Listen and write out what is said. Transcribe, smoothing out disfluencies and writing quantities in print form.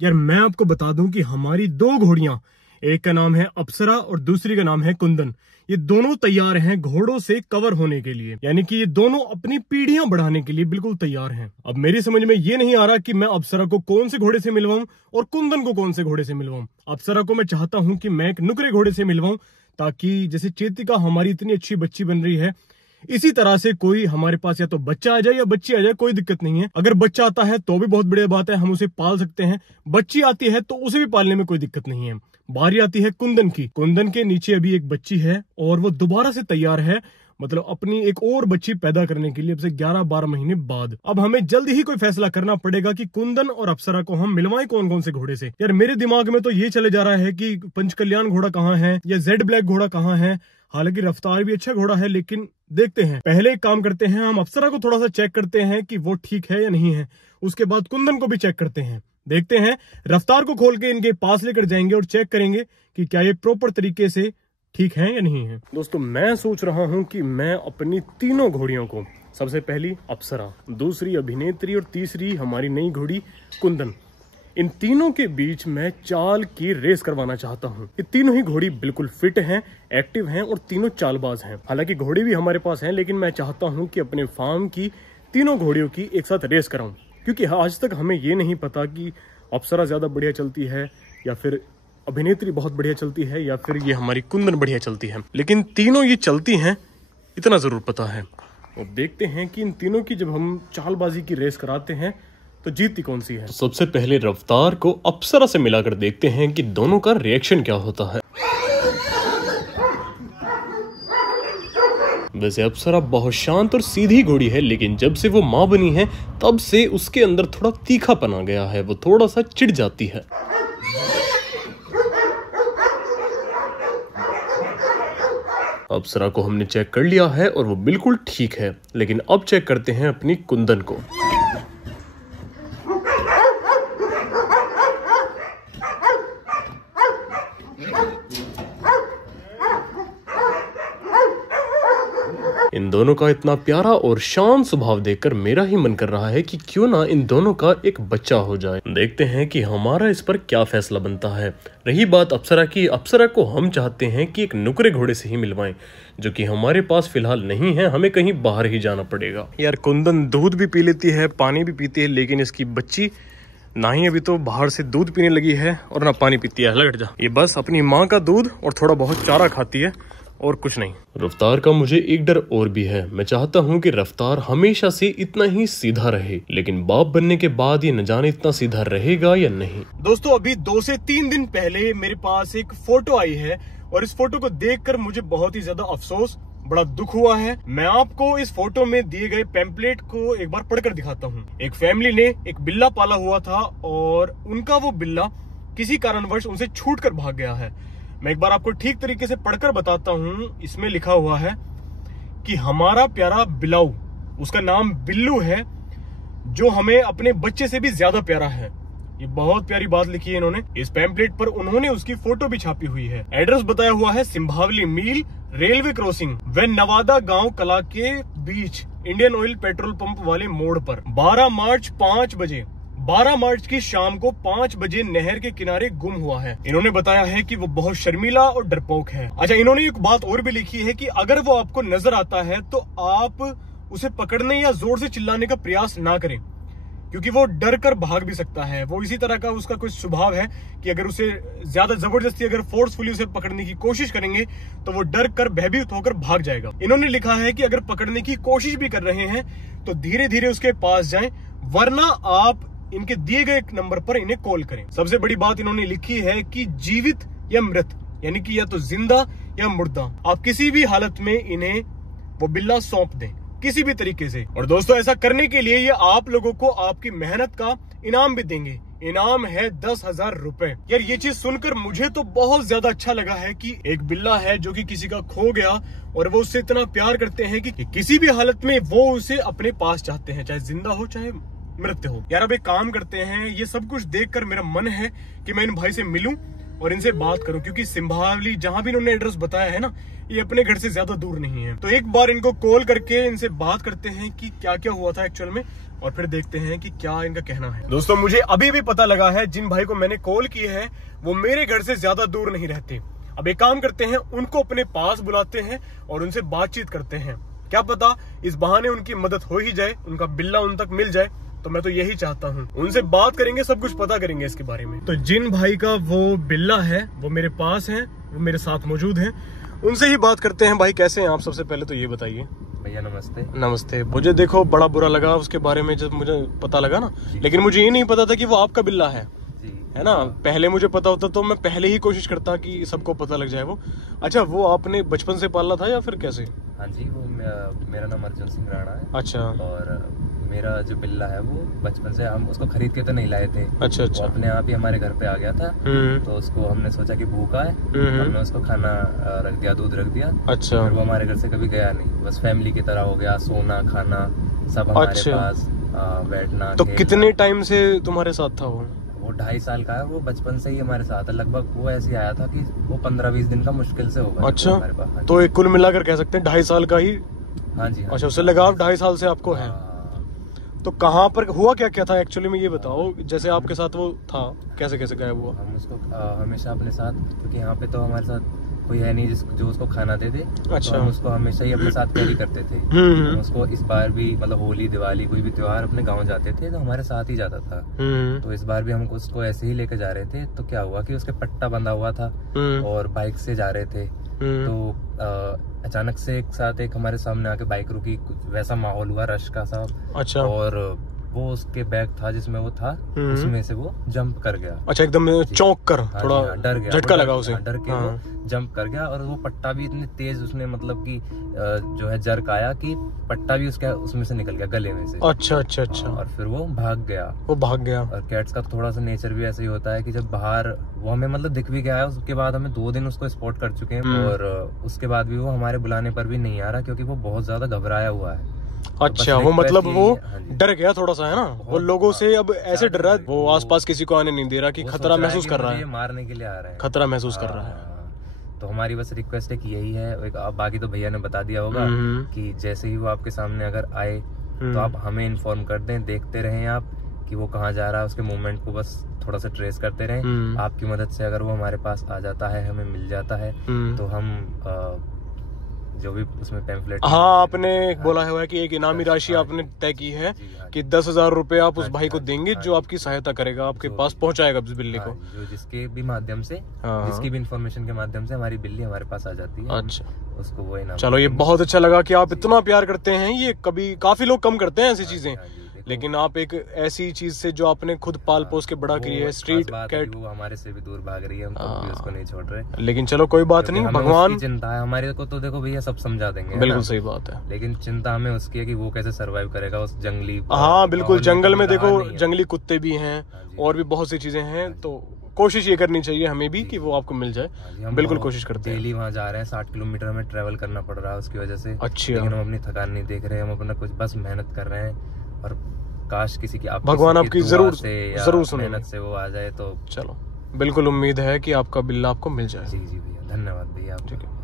यार मैं आपको बता दूं कि हमारी दो घोड़ियां, एक का नाम है अप्सरा और दूसरी का नाम है कुंदन, ये दोनों तैयार हैं घोड़ों से कवर होने के लिए। यानी कि ये दोनों अपनी पीढ़ियां बढ़ाने के लिए बिल्कुल तैयार हैं। अब मेरी समझ में ये नहीं आ रहा कि मैं अप्सरा को कौन से घोड़े से मिलवाऊं और कुंदन को कौन से घोड़े से मिलवाऊं। अप्सरा को मैं चाहता हूं कि मैं एक नुकरे घोड़े से मिलवाऊं, ताकि जैसे चेतिका हमारी इतनी अच्छी बच्ची बन रही है, इसी तरह से कोई हमारे पास या तो बच्चा आ जाए या बच्ची आ जाए, कोई दिक्कत नहीं है। अगर बच्चा आता है तो भी बहुत बढ़िया बात है, हम उसे पाल सकते हैं। बच्ची आती है तो उसे भी पालने में कोई दिक्कत नहीं है। बारी आती है कुंदन की। कुंदन के नीचे अभी एक बच्ची है और वो दोबारा से तैयार है, मतलब अपनी एक और बच्ची पैदा करने के लिए, अब से 11-12 महीने बाद। अब हमें जल्दी ही कोई फैसला करना पड़ेगा कि कुंदन और अप्सरा को हम मिलवाएं कौन कौन से घोड़े से। यार मेरे दिमाग में तो ये चले जा रहा है कि पंचकल्याण घोड़ा कहाँ है या जेड ब्लैक घोड़ा कहाँ है। हालांकि रफ्तार भी अच्छा घोड़ा है, लेकिन देखते हैं। पहले एक काम करते हैं, हम अप्सरा को थोड़ा सा चेक करते हैं कि वो ठीक है या नहीं है। उसके बाद कुंदन को भी चेक करते हैं, देखते हैं। रफ्तार को खोल के इनके पास लेकर जाएंगे और चेक करेंगे कि क्या ये प्रॉपर तरीके से ठीक है या नहीं है। दोस्तों मैं सोच रहा हूं कि मैं अपनी तीनों घोड़ियों को, सबसे पहली अप्सरा, दूसरी अभिनेत्री और तीसरी हमारी नई घोड़ी कुंदन, इन तीनों के बीच मैं चाल की रेस करवाना चाहता हूं। ये तीनों ही घोड़ी बिल्कुल फिट हैं, एक्टिव हैं और तीनों चालबाज हैं। हालांकि घोड़ी भी हमारे पास हैं, लेकिन मैं चाहता हूं कि अपने फार्म की तीनों घोड़ियों की एक साथ रेस कराऊं, क्योंकि आज तक हमें ये नहीं पता कि अप्सरा ज्यादा बढ़िया चलती है या फिर अभिनेत्री बहुत बढ़िया चलती है या फिर ये हमारी कुंदन बढ़िया चलती है। लेकिन तीनों ये चलती हैं, इतना जरूर पता है। और देखते हैं कि इन तीनों की जब हम चालबाजी की रेस कराते हैं तो जीतती कौन सी है। तो सबसे पहले रफ्तार को अप्सरा से मिलाकर देखते हैं कि दोनों का रिएक्शन क्या होता है। वैसे अप्सरा बहुत शांत और सीधी घोड़ी है, लेकिन जब से वो माँ बनी है तब से उसके अंदर थोड़ा तीखापन आ गया है, वो थोड़ा सा चिढ़ जाती है। अप्सरा को हमने चेक कर लिया है और वो बिल्कुल ठीक है, लेकिन अब चेक करते हैं अपनी कुंदन को। इन दोनों का इतना प्यारा और शांत स्वभाव देखकर मेरा ही मन कर रहा है कि क्यों ना इन दोनों का एक बच्चा हो जाए। देखते हैं कि हमारा इस पर क्या फैसला बनता है। रही बात अप्सरा की, अप्सरा को हम चाहते हैं कि एक नुकरे घोड़े से ही मिलवाएं, जो कि हमारे पास फिलहाल नहीं है, हमें कहीं बाहर ही जाना पड़ेगा। यार कुंदन दूध भी पी लेती है, पानी भी पीती है, लेकिन इसकी बच्ची ना ही अभी तो बाहर से दूध पीने लगी है और ना पानी पीती है। लगट जा, ये बस अपनी माँ का दूध और थोड़ा बहुत चारा खाती है और कुछ नहीं। रफ्तार का मुझे एक डर और भी है। मैं चाहता हूँ कि रफ्तार हमेशा से इतना ही सीधा रहे, लेकिन बाप बनने के बाद ये न जाने इतना सीधा रहेगा या नहीं। दोस्तों अभी 2 से 3 दिन पहले मेरे पास एक फोटो आई है और इस फोटो को देखकर मुझे बहुत ही ज्यादा अफसोस, बड़ा दुख हुआ है। मैं आपको इस फोटो में दिए गए पैम्पलेट को एक बार पढ़कर दिखाता हूँ। एक फैमिली ने एक बिल्ला पाला हुआ था और उनका वो बिल्ला किसी कारणवश उनसे छूटकर भाग गया है। मैं एक बार आपको ठीक तरीके से पढ़कर बताता हूं। इसमें लिखा हुआ है कि हमारा प्यारा बिलाऊ, उसका नाम बिल्लू है, जो हमें अपने बच्चे से भी ज्यादा प्यारा है। ये बहुत प्यारी बात लिखी है इन्होंने। इस पैम्पलेट पर उन्होंने उसकी फोटो भी छापी हुई है। एड्रेस बताया हुआ है सिंभावली मील रेलवे क्रॉसिंग व नवादा गांव कला के बीच इंडियन ऑयल पेट्रोल पंप वाले मोड़ पर 12 मार्च 5 बजे 12 मार्च की शाम को 5 बजे नहर के किनारे गुम हुआ है। इन्होंने बताया है कि वो बहुत शर्मीला और डरपोक है। अच्छा, इन्होंने एक बात और भी लिखी है कि अगर वो आपको नजर आता है तो आप उसे पकड़ने या जोर से चिल्लाने का प्रयास ना करें, क्योंकि वो डर कर भाग भी सकता है। वो इसी तरह का उसका कुछ स्वभाव है कि अगर उसे ज्यादा जबरदस्ती, अगर फोर्सफुली उसे पकड़ने की कोशिश करेंगे तो वो डर कर भयभीत होकर भाग जाएगा। इन्होंने लिखा है कि अगर पकड़ने की कोशिश भी कर रहे हैं तो धीरे धीरे उसके पास जाएं, वरना आप इनके दिए गए नंबर पर इन्हें कॉल करें। सबसे बड़ी बात इन्होंने लिखी है कि जीवित या मृत, यानी कि या तो जिंदा या मुर्दा, आप किसी भी हालत में इन्हें वो बिल्ला सौंप दें, किसी भी तरीके से। और दोस्तों ऐसा करने के लिए ये आप लोगों को आपकी मेहनत का इनाम भी देंगे। इनाम है 10,000 रुपए। यार ये चीज सुनकर मुझे तो बहुत ज्यादा अच्छा लगा है कि एक बिल्ला है जो कि किसी का खो गया और वो उससे इतना प्यार करते हैं कि किसी भी हालत में वो उसे अपने पास चाहते हैं, चाहे जिंदा हो चाहे मृत्यु हो। यार अब एक काम करते हैं, ये सब कुछ देखकर मेरा मन है कि मैं इन भाई से मिलूं और इनसे बात करूं, क्योंकि सिंभावली जहां भी इन्होंने एड्रेस बताया है ना, ये अपने घर से ज्यादा दूर नहीं है। तो एक बार इनको कॉल करके इनसे बात करते हैं कि क्या क्या हुआ था एक्चुअल में। और फिर देखते हैं कि क्या इनका कहना है। दोस्तों मुझे अभी भी पता लगा है जिन भाई को मैंने कॉल की है वो मेरे घर से ज्यादा दूर नहीं रहते। अब एक काम करते हैं, उनको अपने पास बुलाते हैं और उनसे बातचीत करते हैं। क्या पता इस बहाने उनकी मदद हो ही जाए, उनका बिल्ला उन तक मिल जाए। तो मैं तो यही चाहता हूँ, उनसे बात करेंगे, सब कुछ पता करेंगे इसके बारे में। तो जिन भाई का वो बिल्ला है वो मेरे पास है, वो मेरे साथ मौजूद है, उनसे ही बात करते हैं। भाई कैसे हैं आप? सबसे पहले तो ये बताइए। भैया नमस्ते। नमस्ते। मुझे देखो बड़ा बुरा लगा उसके बारे में जब मुझे पता लगा ना, लेकिन मुझे ये नहीं पता था कि वो आपका बिल्ला है ना। पहले मुझे पता होता तो मैं पहले ही कोशिश करता कि सबको पता लग जाए वो। अच्छा, वो आपने बचपन से पाला था या फिर कैसे? हाँ जी, वो मेरा नाम अर्जुन सिंह राणा है। अच्छा। और मेरा जो बिल्ला है वो बचपन से, हम उसको खरीद के तो नहीं लाए थे। अच्छा अच्छा। वो अपने आप ही हमारे घर पे आ गया था। तो उसको हमने सोचा कि भूखा है, हमने उसको खाना रख दिया, दूध रख दिया। अच्छा। फिर वो हमारे घर से कभी गया नहीं, बस फैमिली की तरह हो गया, सोना खाना सब हमारे पास, बैठना। तो कितने टाइम से तुम्हारे साथ था वो? 2.5 साल का है वो, बचपन से ही हमारे साथ है। लगभग वो ऐसे आया था कि वो 15-20 दिन का मुश्किल से होगा। अच्छा, हमारे पास। तो एक कुल मिलाकर कह सकते हैं 2.5 साल का ही। हाँ जी। अच्छा, उससे लगाव 2.5 साल से आपको है। तो कहाँ पर हुआ, क्या क्या था एक्चुअली में ये बताओ। जैसे आपके साथ वो था, कैसे कैसे गायब हुआ? हम उसको हमेशा अपने साथ, क्योंकि यहाँ पे तो हमारे साथ कोई है नहीं जो उसको खाना दे दे। अच्छा। तो हम उसको हमेशा ही अपने साथ कैरी करते थे। हम उसको इस बार भी, मतलब होली दिवाली कोई भी त्योहार अपने गांव जाते थे तो हमारे साथ ही जाता था। तो इस बार भी हम उसको ऐसे ही लेके जा रहे थे। तो क्या हुआ कि उसके पट्टा बंधा हुआ था और बाइक से जा रहे थे। तो अचानक से एक साथ एक हमारे सामने आके बाइक रुकी, कुछ वैसा माहौल हुआ रश का सा। अच्छा। और वो उसके बैग था जिसमें वो था, उसमें से वो जंप कर गया। अच्छा, एकदम चौंक कर, थोड़ा डर गया, झटका लगा उसे, डर के वो जंप कर गया। और वो पट्टा भी इतनी तेज उसने, मतलब कि जो है जर्क आया कि पट्टा भी उसमें से निकल गया, गले में से। अच्छा अच्छा अच्छा। और फिर वो भाग गया। और कैट्स का थोड़ा सा नेचर भी ऐसा ही होता है कि जब बाहर वो हमें मतलब दिख भी गया है, उसके बाद हमें 2 दिन उसको स्पॉट कर चुके हैं। और उसके बाद भी वो हमारे बुलाने पर भी नहीं आ रहा, क्योंकि वो बहुत ज्यादा घबराया हुआ है। अच्छा, वो मतलब वो डर गया थोड़ा सा, है ना? वो लोगों से अब ऐसे डर रहा है, वो आसपास किसी को आने नहीं दे रहा कि खतरा महसूस कर रहा है, मारने के लिए आ रहा है, खतरा महसूस कर रहा है। तो हमारी बस रिक्वेस्ट है कि यही है। बाकी तो भैया ने बता दिया होगा कि जैसे ही वो आपके सामने अगर आए तो आप हमें इन्फॉर्म कर दें। देखते रहें आप कि वो कहाँ जा रहा है, उसके मूवमेंट को बस थोड़ा सा ट्रेस करते रहें। आपकी मदद से अगर वो हमारे पास आ जाता है, हमें मिल जाता है, तो हम जो भी उसमें पैम्फलेट। हाँ, आपने बोला हुआ है कि एक इनामी राशि आपने तय की है कि 10,000 रुपए आप उस भाई को देंगे जो आपकी सहायता करेगा, आपके पास पहुंचाएगा उस बिल्ली को। जो जिसके भी माध्यम से, जिसकी भी इंफॉर्मेशन के माध्यम से हमारी बिल्ली हमारे पास आ जाती है। अच्छा, उसको वो इनाम। चलो, ये बहुत अच्छा लगा कि आप इतना प्यार करते हैं। ये कभी काफी लोग कम करते हैं ऐसी चीजें, लेकिन आप एक ऐसी चीज से जो आपने खुद पाल पोस के बड़ा की है, स्ट्रीट कैट, वो हमारे से भी दूर भाग रही है, हम तो भी उसको नहीं छोड़ रहे। लेकिन चलो कोई बात नहीं, भगवान चिंता है हमारे को, तो देखो भैया सब समझा देंगे। बिल्कुल सही बात है, लेकिन चिंता हमें उसकी है कि वो कैसे सरवाइव करेगा उस जंगली। हाँ बिल्कुल, जंगल में देखो जंगली कुत्ते भी हैं और भी बहुत सी चीजें हैं। तो कोशिश ये करनी चाहिए हमें भी कि वो आपको मिल जाए। बिल्कुल कोशिश करते हैं। डेली वहाँ जा रहे हैं, 60 किलोमीटर हमें ट्रेवल करना पड़ रहा है उसकी वजह से। अच्छा, लेकिन हम अपनी थकान नहीं देख रहे, हम अपना कुछ बस मेहनत कर रहे हैं। और काश किसी की भगवान आपकी जरूर सुने, मेहनत से वो आ जाए तो। चलो, बिल्कुल उम्मीद है कि आपका बिल्ला आपको मिल जाए। जी जी भैया, धन्यवाद भैया। ठीक है।